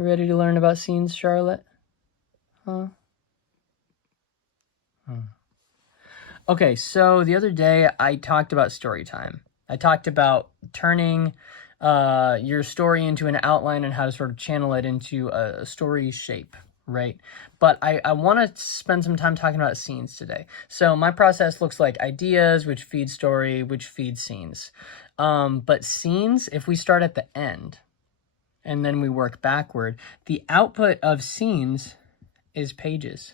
You ready to learn about scenes, Charlotte? Huh? Okay, so the other day I talked about story time. I talked about turning your story into an outline and how to sort of channel it into a story shape, right? But I want to spend some time talking about scenes today. So my process looks like ideas, which feed story, which feed scenes. But scenes, if we start at the end and then we work backward, the output of scenes is pages.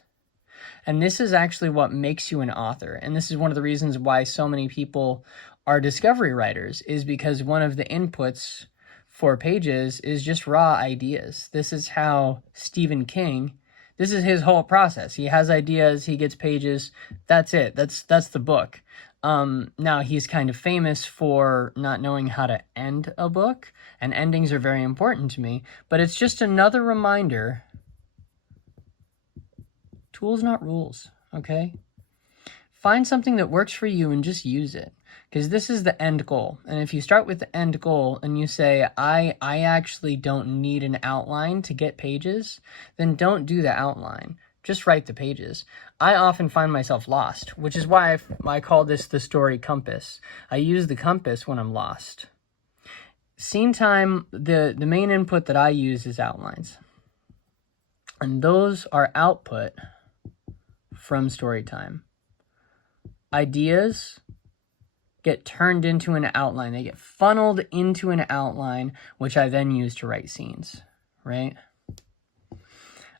And this is actually what makes you an author. And this is one of the reasons why so many people are discovery writers, is because one of the inputs for pages is just raw ideas. This is how Stephen King, this is his whole process. He has ideas, he gets pages, that's it. That's the book. Now he's kind of famous for not knowing how to end a book, and endings are very important to me, but it's just another reminder. Tools, not rules, okay? Find something that works for you and just use it, because this is the end goal. And if you start with the end goal and you say, I actually don't need an outline to get pages, then don't do the outline. Just write the pages. I often find myself lost, which is why I call this the story compass. I use the compass when I'm lost. Scene time, the main input that I use is outlines. And those are output from story time. Ideas get turned into an outline. They get funneled into an outline, which I then use to write scenes, right?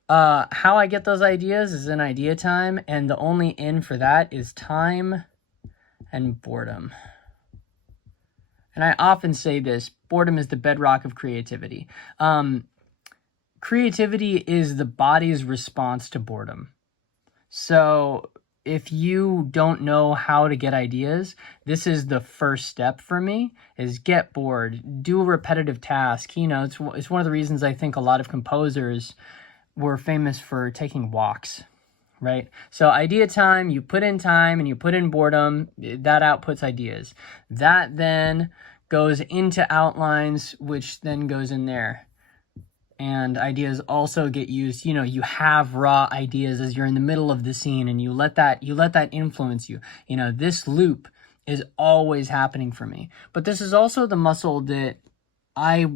How I get those ideas is in idea time, and the only in for that is time and boredom. And I often say this, boredom is the bedrock of creativity. Creativity is the body's response to boredom. So if you don't know how to get ideas, this is the first step for me, is get bored, do a repetitive task. You know, it's one of the reasons I think a lot of composers were famous for taking walks, right? So idea time, you put in time and you put in boredom, that outputs ideas. That then goes into outlines, which then goes in there. And ideas also get used, you know, you have raw ideas as you're in the middle of the scene, and you let that influence you. You know, this loop is always happening for me. But this is also the muscle that I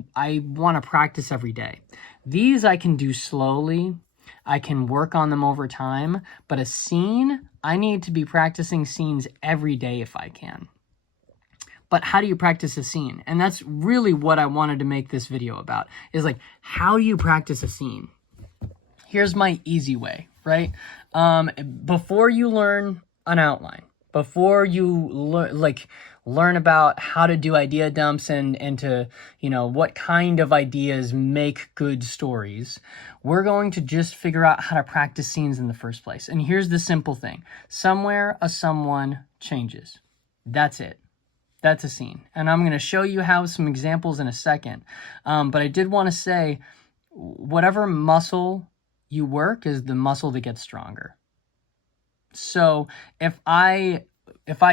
want to practice every day. These I can do slowly. I can work on them over time. But a scene, I need to be practicing scenes every day if I can. But how do you practice a scene? And that's really what I wanted to make this video about, is like, how do you practice a scene? Here's my easy way, right? Before you learn an outline, before you learn about how to do idea dumps and to, you know, what kind of ideas make good stories, we're going to just figure out how to practice scenes in the first place. And here's the simple thing. Somewhere a someone changes. That's it. That's a scene. And I'm going to show you how some examples in a second. But I did want to say, whatever muscle you work is the muscle that gets stronger. So if I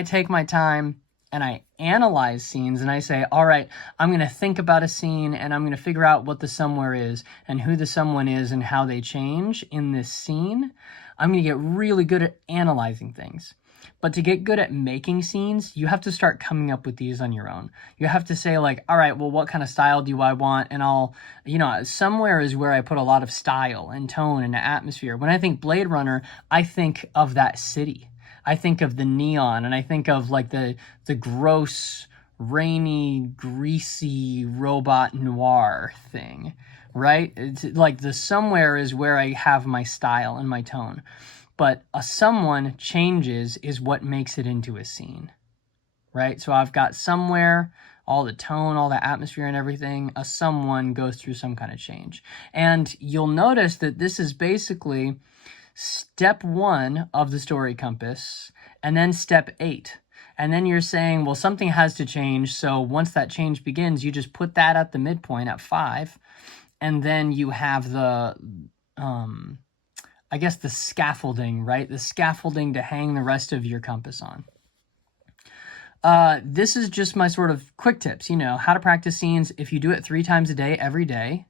take my time and I analyze scenes and I say, all right, I'm going to think about a scene and I'm going to figure out what the somewhere is and who the someone is and how they change in this scene, I'm going to get really good at analyzing things. But to get good at making scenes, you have to start coming up with these on your own. You have to say like, all right, well, what kind of style do I want? And I'll, you know, somewhere is where I put a lot of style and tone and atmosphere. When I think Blade Runner, I think of that city. I think of the neon, and I think of like the gross, rainy, greasy robot noir thing, right? It's like the somewhere is where I have my style and my tone. But a someone changes is what makes it into a scene, right? So I've got somewhere, all the tone, all the atmosphere and everything. A someone goes through some kind of change. And you'll notice that this is basically step 1 of the story compass, and then step 8. And then you're saying, well, something has to change. So once that change begins, you just put that at the midpoint at 5. And then you have the, I guess the scaffolding, right? The scaffolding to hang the rest of your compass on. This is just my sort of quick tips, you know, how to practice scenes. If you do it 3 times a day, every day,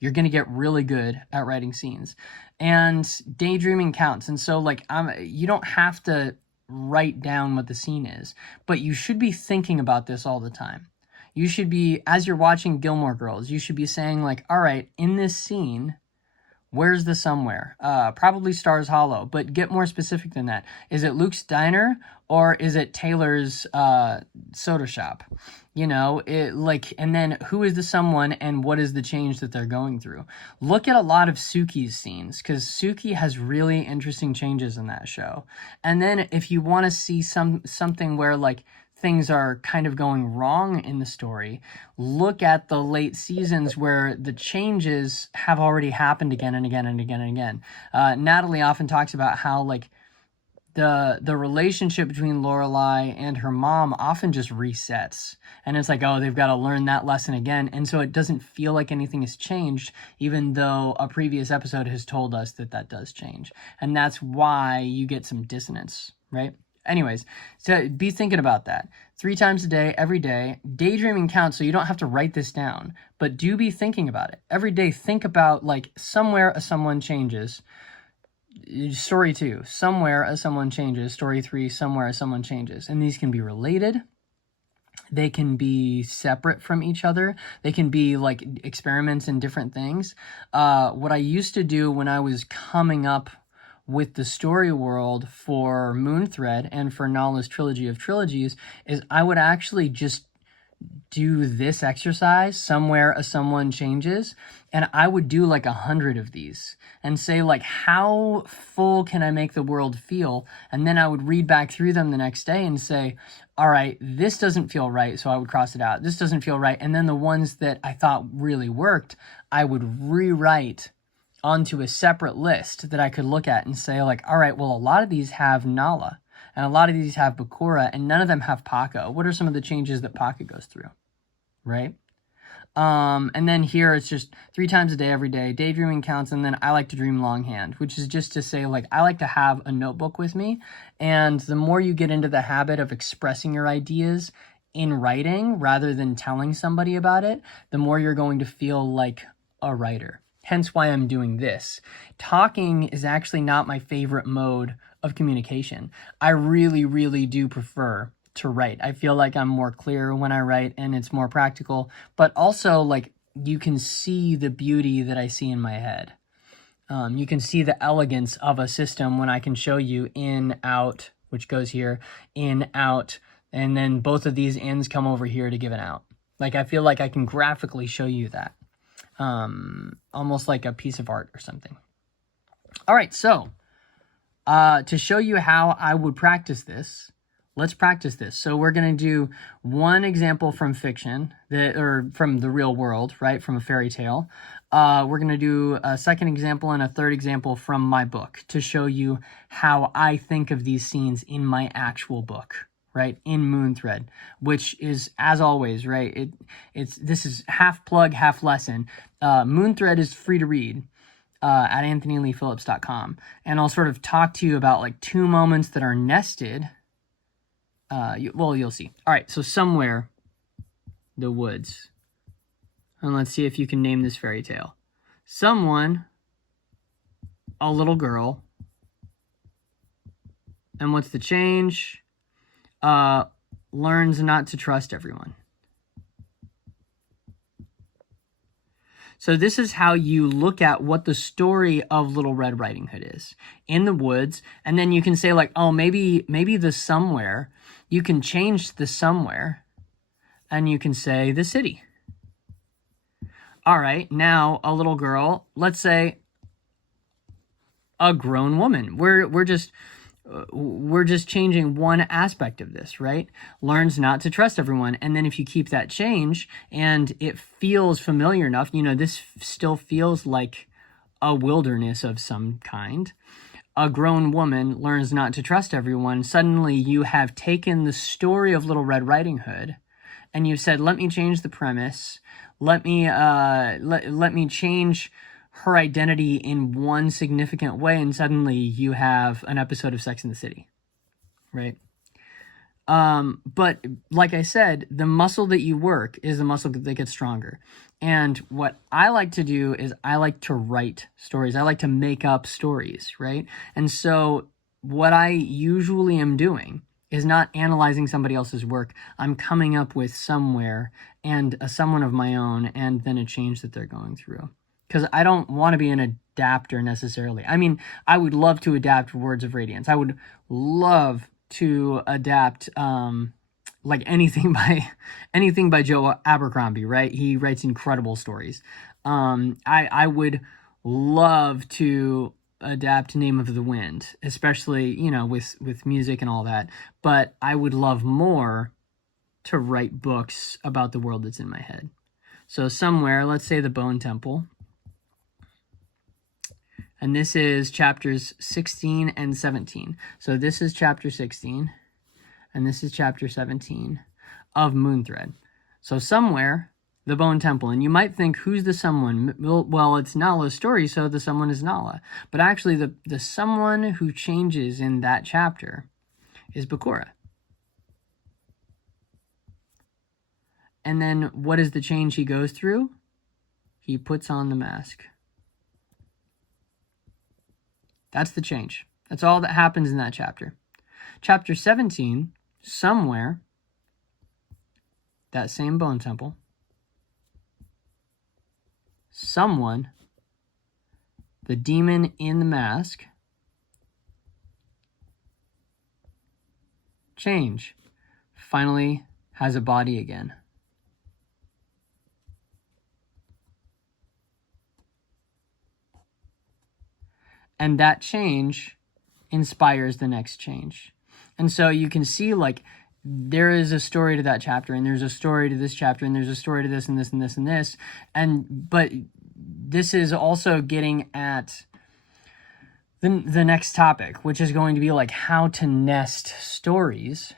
You're going to get really good at writing scenes. And daydreaming counts. And so, like, you don't have to write down what the scene is, but you should be thinking about this all the time. You should be, as you're watching Gilmore Girls, you should be saying, like, all right, in this scene, where's the somewhere? Probably Stars Hollow, but get more specific than that. Is it Luke's Diner or is it Taylor's soda shop? You know, and then who is the someone and what is the change that they're going through? Look at a lot of Suki's scenes, because Suki has really interesting changes in that show. And then if you want to see something where, like, things are kind of going wrong in the story, look at the late seasons where the changes have already happened again and again and again and again. Natalie often talks about how, like, the relationship between Lorelai and her mom often just resets. And it's like, oh, they've got to learn that lesson again. And so it doesn't feel like anything has changed, even though a previous episode has told us that that does change. And that's why you get some dissonance, right? Anyways, so be thinking about that. 3 times a day, every day. Daydreaming counts, so you don't have to write this down, but do be thinking about it. Every day, think about, like, somewhere a someone changes. Story 2, somewhere a someone changes. Story 3, somewhere a someone changes. And these can be related. They can be separate from each other. They can be, like, experiments in different things. What I used to do when I was coming up with the story world for MOONTHREAD and for Nala's Trilogy of Trilogies is I would actually just do this exercise, somewhere a someone changes, and I would do like 100 of these and say, like, how full can I make the world feel? And then I would read back through them the next day and say, all right, this doesn't feel right, so I would cross it out. This doesn't feel right. And then the ones that I thought really worked, I would rewrite onto a separate list that I could look at and say, like, all right, well, a lot of these have Nala, and a lot of these have Bakura, and none of them have Paka. What are some of the changes that Paka goes through, right? And then here it's just 3 times a day, every day. Daydreaming counts, and then I like to dream longhand, which is just to say, like, I like to have a notebook with me, and the more you get into the habit of expressing your ideas in writing rather than telling somebody about it, the more you're going to feel like a writer. Hence why I'm doing this. Talking is actually not my favorite mode of communication. I really, really do prefer to write. I feel like I'm more clear when I write and it's more practical, but also, like, you can see the beauty that I see in my head. You can see the elegance of a system when I can show you in, out, which goes here, in, out, and then both of these ins come over here to give an out. Like, I feel like I can graphically show you that. Almost like a piece of art or something. All right, so to show you how I would practice this, let's practice this. So we're going to do one example from fiction, or from the real world, right, from a fairy tale. We're going to do a second example and a third example from my book to show you how I think of these scenes in my actual book, right, in MOONTHREAD, which is, as always, right, this is half plug, half lesson. MOONTHREAD is free to read at anthonyleephillips.com, and I'll sort of talk to you about, like, 2 moments that are nested. You'll see. All right, so somewhere, the woods, and let's see if you can name this fairy tale. Someone, a little girl, and what's the change? Learns not to trust everyone. So this is how you look at what the story of Little Red Riding Hood is. In the woods, and then you can say, like, oh, maybe the somewhere, you can change the somewhere, and you can say the city. All right, now a little girl, let's say a grown woman. We're just changing one aspect of this, right? Learns not to trust everyone. And then if you keep that change and it feels familiar enough, you know, this still feels like a wilderness of some kind. A grown woman learns not to trust everyone. Suddenly you have taken the story of Little Red Riding Hood and you've said, let me change the premise. Let me change her identity in one significant way, and suddenly you have an episode of Sex and the City, right? But like I said, the muscle that you work is the muscle that gets stronger. And what I like to do is I like to write stories. I like to make up stories, right? And so what I usually am doing is not analyzing somebody else's work. I'm coming up with somewhere and a someone of my own and then a change that they're going through. Because I don't want to be an adapter necessarily. I mean, I would love to adapt Words of Radiance. I would love to adapt like anything by Joe Abercrombie, right? He writes incredible stories. I would love to adapt Name of the Wind, especially, you know, with music and all that. But I would love more to write books about the world that's in my head. So somewhere, let's say the Bone Temple. And this is chapters 16 and 17. So this is chapter 16, and this is chapter 17 of MOONTHREAD. So somewhere, the Bone Temple. And you might think, who's the someone? Well, it's Nala's story, so the someone is Nala. But actually, the someone who changes in that chapter is Bakura. And then what is the change he goes through? He puts on the mask. That's the change. That's all that happens in that chapter. Chapter 17, somewhere, that same Bone Temple, someone, the demon in the mask, change, finally has a body again. And that change inspires the next change. And so you can see, like, there is a story to that chapter, and there's a story to this chapter, and there's a story to this and this and this and this. But this is also getting at the next topic, which is going to be like how to nest stories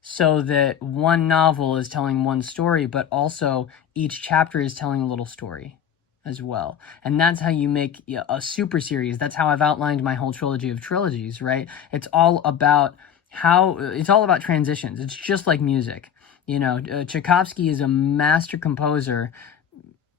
so that one novel is telling one story, but also each chapter is telling a little story as well. And that's how you make a super series. That's how I've outlined my whole trilogy of trilogies, right? It's all about transitions. It's just like music. You know, Tchaikovsky is a master composer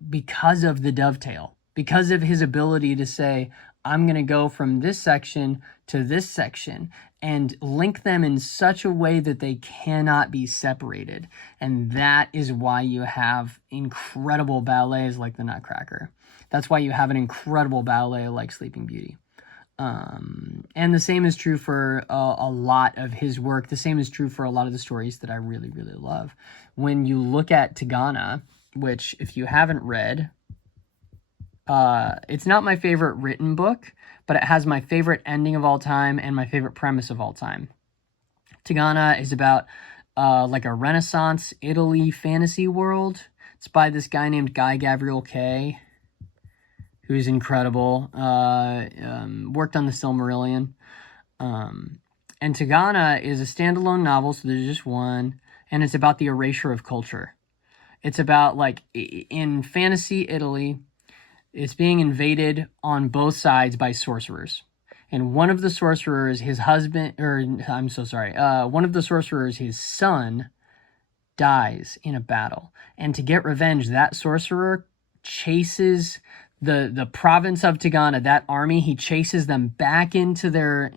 because of the dovetail, because of his ability to say, I'm going to go from this section to this section and link them in such a way that they cannot be separated. And that is why you have incredible ballets like the Nutcracker. That's why you have an incredible ballet like Sleeping Beauty. And the same is true for a lot of his work. The same is true for a lot of the stories that I really, really love. When you look at Tigana, which if you haven't read, it's not my favorite written book, but it has my favorite ending of all time and my favorite premise of all time. Tigana is about like a Renaissance Italy fantasy world. It's by this guy named Guy Gavriel Kay, who's incredible. Worked on the Silmarillion. And Tigana is a standalone novel, so there's just one, and it's about the erasure of culture. It's about, like, in fantasy Italy, it's being invaded on both sides by sorcerers. And one of the sorcerers, his son, dies in a battle. And to get revenge, that sorcerer chases the province of Tigana, that army, he chases them back into their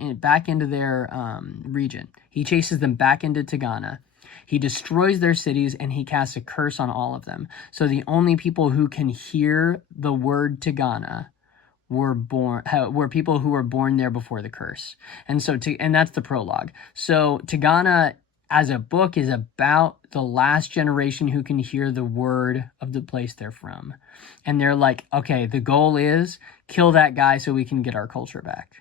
region. He chases them back into Tigana. He destroys their cities, and he casts a curse on all of them. So the only people who can hear the word Tigana were people who were born there before the curse. And so, and that's the prologue. So Tigana, as a book, is about the last generation who can hear the word of the place they're from. And they're like, okay, the goal is kill that guy so we can get our culture back.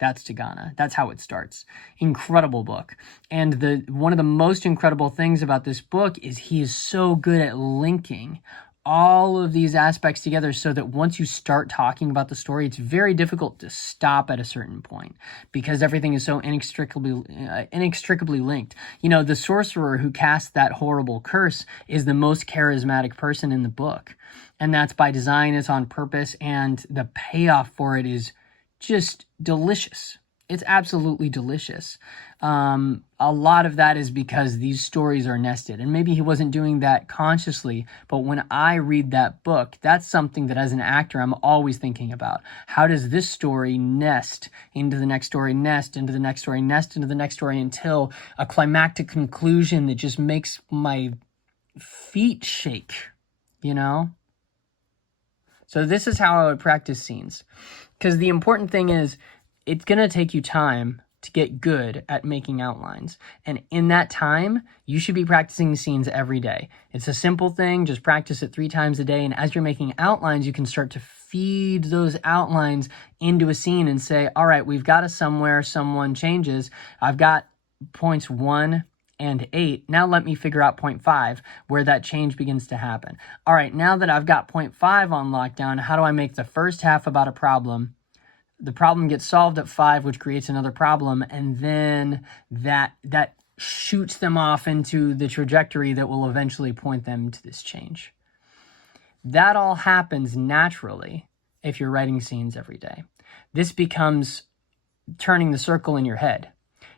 That's Tigana. That's how it starts. Incredible book. And one of the most incredible things about this book is he is so good at linking all of these aspects together so that once you start talking about the story, it's very difficult to stop at a certain point because everything is so inextricably linked. You know, the sorcerer who casts that horrible curse is the most charismatic person in the book. And that's by design, it's on purpose, and the payoff for it is just delicious. It's absolutely delicious. A lot of that is because these stories are nested, and maybe he wasn't doing that consciously, but when I read that book, that's something that as an actor I'm always thinking about. How does this story nest into the next story, nest into the next story, nest into the next story, until a climactic conclusion that just makes my feet shake, you know? So this is how I would practice scenes. Because the important thing is, it's going to take you time to get good at making outlines. And in that time, you should be practicing scenes every day. It's a simple thing. Just practice it 3 times a day. And as you're making outlines, you can start to feed those outlines into a scene and say, all right, we've got a somewhere someone changes. I've got points 1 and 8. Now let me figure out point 5, where that change begins to happen. All right, now that I've got point 5 on lockdown, how do I make the first half about a problem? The problem gets solved at 5, which creates another problem, and then that shoots them off into the trajectory that will eventually point them to this change. That all happens naturally if you're writing scenes every day. This becomes turning the circle in your head.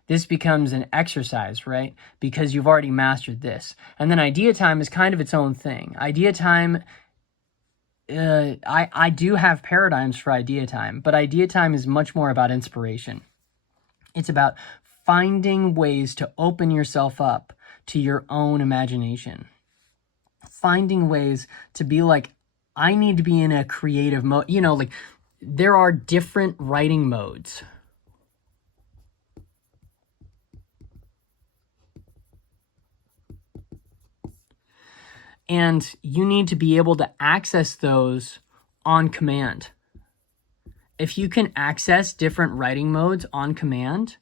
This becomes an exercise, right? Because you've already mastered this. And then idea time is kind of its own thing. Idea time, I do have paradigms for idea time, but idea time is much more about inspiration. It's about finding ways to open yourself up to your own imagination. Finding ways to be like, I need to be in a creative mode. You know, like there are different writing modes. And you need to be able to access those on command. If you can access different writing modes on command,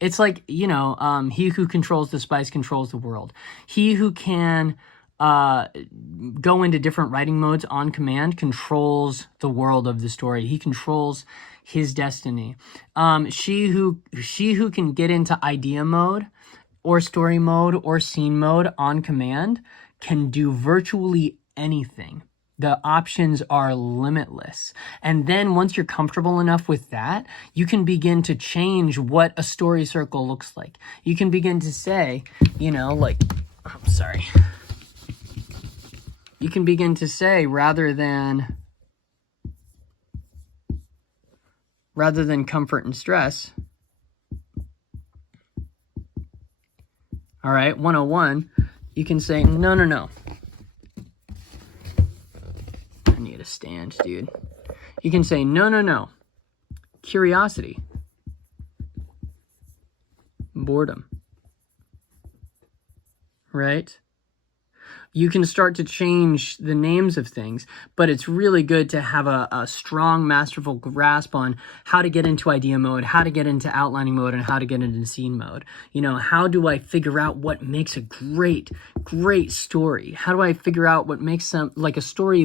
it's like, you know, he who controls the spice controls the world. He who can go into different writing modes on command controls the world of the story. He controls his destiny. She who can get into idea mode or story mode or scene mode on command can do virtually anything. The options are limitless. And then once you're comfortable enough with that, you can begin to change what a story circle looks like. You can begin to say, you know, like, I'm sorry. You can begin to say, rather than comfort and stress, all right, 101, you can say, no. I need a stand, dude. You can say, no. Curiosity. Boredom. Right? You can start to change the names of things, but it's really good to have a strong, masterful grasp on how to get into idea mode, how to get into outlining mode, and how to get into scene mode. You know, how do I figure out what makes a great story? How do I figure out what makes like a story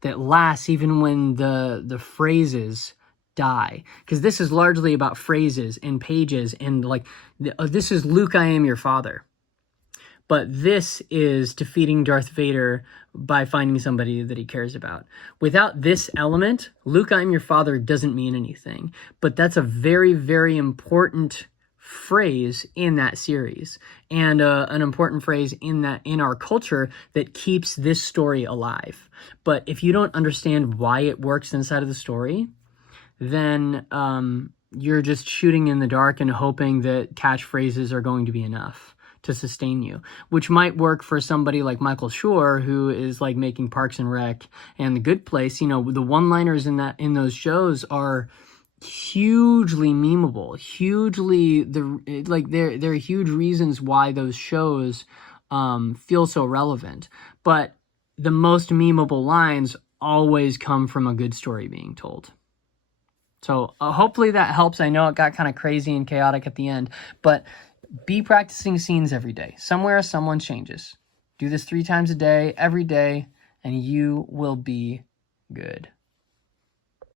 that lasts even when the phrases die? Because this is largely about phrases and pages, and like, this is Luke, I am your father. But this is defeating Darth Vader by finding somebody that he cares about. Without this element, Luke, I'm your father doesn't mean anything. But that's a very, very important phrase in that series, and an important phrase in our culture that keeps this story alive. But if you don't understand why it works inside of the story, then you're just shooting in the dark and hoping that catchphrases are going to be enough to sustain you, which might work for somebody like Michael Schur, who is like making Parks and Rec and The Good Place. You know, the one-liners in those shows are hugely memeable, there are huge reasons why those shows feel so relevant. But the most memeable lines always come from a good story being told. So hopefully that helps. I know it got kind of crazy and chaotic at the end, but be practicing scenes every day. Somewhere someone changes. Do this 3 times a day, every day, and you will be good.